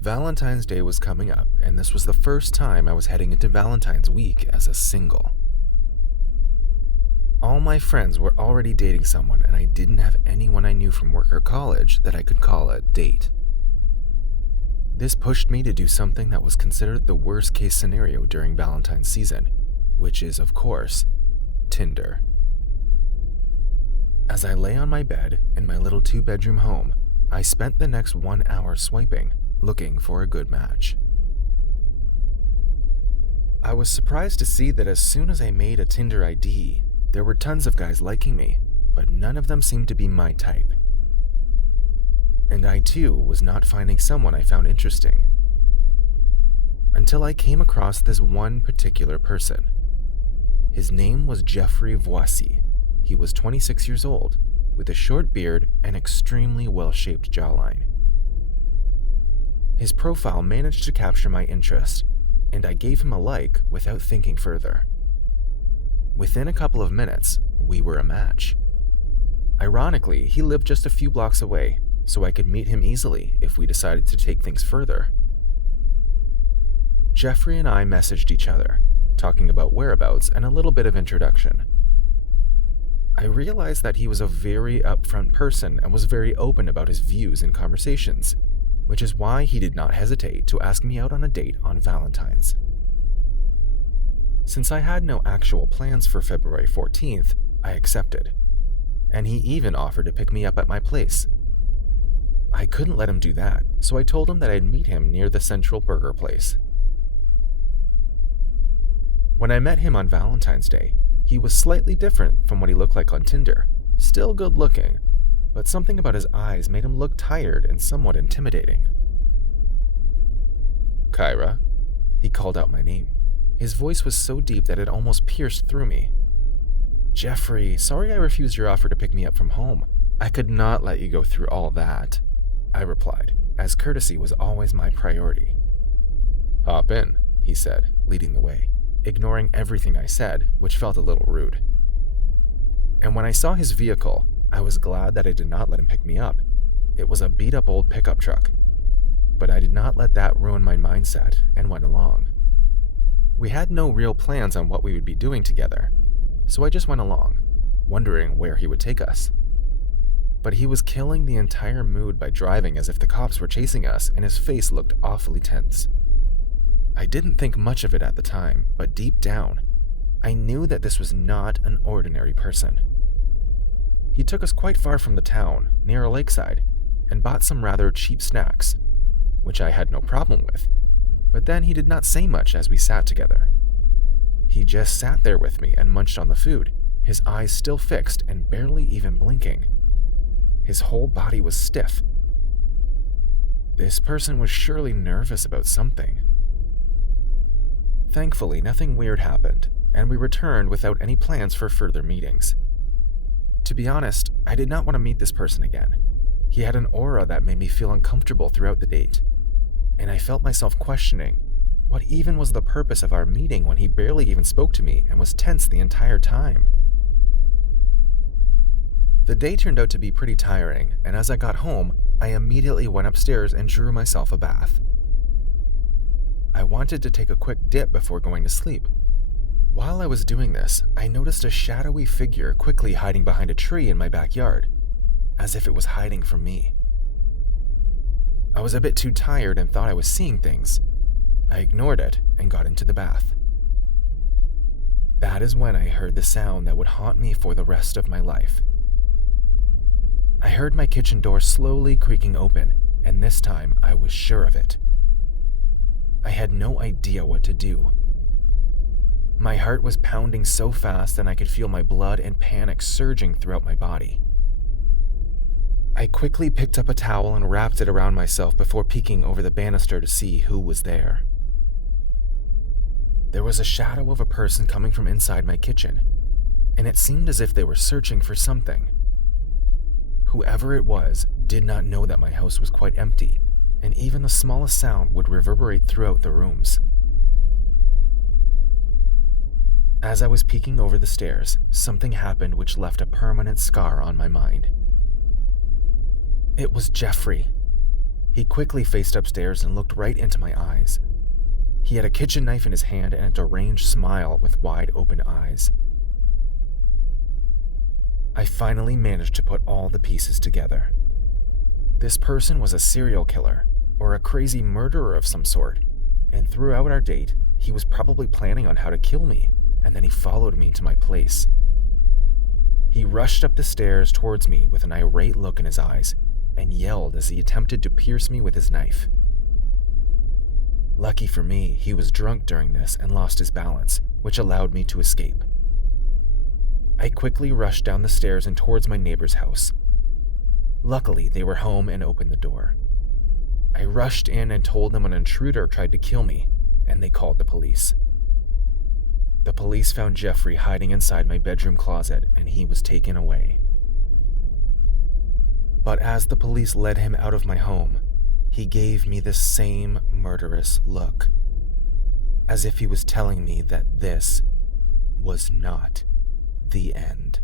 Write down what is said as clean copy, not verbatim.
Valentine's Day was coming up, and this was the first time I was heading into Valentine's week as a single. All my friends were already dating someone, and I didn't have anyone I knew from work or college that I could call a date. This pushed me to do something that was considered the worst case scenario during Valentine's season, which is, of course, Tinder. As I lay on my bed in my little 2-bedroom home, I spent the next 1 hour swiping, looking for a good match. I was surprised to see that as soon as I made a Tinder ID, there were tons of guys liking me, but none of them seemed to be my type. And I too was not finding someone I found interesting. Until I came across this one particular person. His name was Jeffrey Voici. He was 26 years old, with a short beard and extremely well-shaped jawline. His profile managed to capture my interest, and I gave him a like without thinking further. Within a couple of minutes, we were a match. Ironically, he lived just a few blocks away, so I could meet him easily if we decided to take things further. Jeffrey and I messaged each other, talking about whereabouts and a little bit of introduction. I realized that he was a very upfront person and was very open about his views in conversations, which is why he did not hesitate to ask me out on a date on Valentine's. Since I had no actual plans for February 14th, I accepted, and he even offered to pick me up at my place. I couldn't let him do that, so I told him that I'd meet him near the Central Burger place. When I met him on Valentine's Day, he was slightly different from what he looked like on Tinder, still good looking, but something about his eyes made him look tired and somewhat intimidating. "Kyra," he called out my name. His voice was so deep that it almost pierced through me. "Jeffrey, sorry I refused your offer to pick me up from home. I could not let you go through all that," I replied, as courtesy was always my priority. "Hop in," he said, leading the way, ignoring everything I said, which felt a little rude. And when I saw his vehicle, I was glad that I did not let him pick me up. It was a beat-up old pickup truck. But I did not let that ruin my mindset and went along. We had no real plans on what we would be doing together, so I just went along, wondering where he would take us. But he was killing the entire mood by driving as if the cops were chasing us, and his face looked awfully tense. I didn't think much of it at the time, but deep down, I knew that this was not an ordinary person. He took us quite far from the town, near a lakeside, and bought some rather cheap snacks, which I had no problem with, but then he did not say much as we sat together. He just sat there with me and munched on the food, his eyes still fixed and barely even blinking. His whole body was stiff. This person was surely nervous about something. Thankfully, nothing weird happened, and we returned without any plans for further meetings. To be honest, I did not want to meet this person again. He had an aura that made me feel uncomfortable throughout the date, and I felt myself questioning what even was the purpose of our meeting when he barely even spoke to me and was tense the entire time. The day turned out to be pretty tiring, and as I got home, I immediately went upstairs and drew myself a bath. I wanted to take a quick dip before going to sleep. While I was doing this, I noticed a shadowy figure quickly hiding behind a tree in my backyard, as if it was hiding from me. I was a bit too tired and thought I was seeing things. I ignored it and got into the bath. That is when I heard the sound that would haunt me for the rest of my life. I heard my kitchen door slowly creaking open, and this time I was sure of it. I had no idea what to do. My heart was pounding so fast and I could feel my blood and panic surging throughout my body. I quickly picked up a towel and wrapped it around myself before peeking over the banister to see who was there. There was a shadow of a person coming from inside my kitchen, and it seemed as if they were searching for something. Whoever it was did not know that my house was quite empty, and even the smallest sound would reverberate throughout the rooms. As I was peeking over the stairs, something happened which left a permanent scar on my mind. It was Jeffrey. He quickly faced upstairs and looked right into my eyes. He had a kitchen knife in his hand and a deranged smile with wide open eyes. I finally managed to put all the pieces together. This person was a serial killer, or a crazy murderer of some sort, and throughout our date, he was probably planning on how to kill me, and then he followed me to my place. He rushed up the stairs towards me with an irate look in his eyes, and yelled as he attempted to pierce me with his knife. Lucky for me, he was drunk during this and lost his balance, which allowed me to escape. I quickly rushed down the stairs and towards my neighbor's house. Luckily, they were home and opened the door. I rushed in and told them an intruder tried to kill me, and they called the police. The police found Jeffrey hiding inside my bedroom closet, and he was taken away. But as the police led him out of my home, he gave me the same murderous look, as if he was telling me that this was not the end.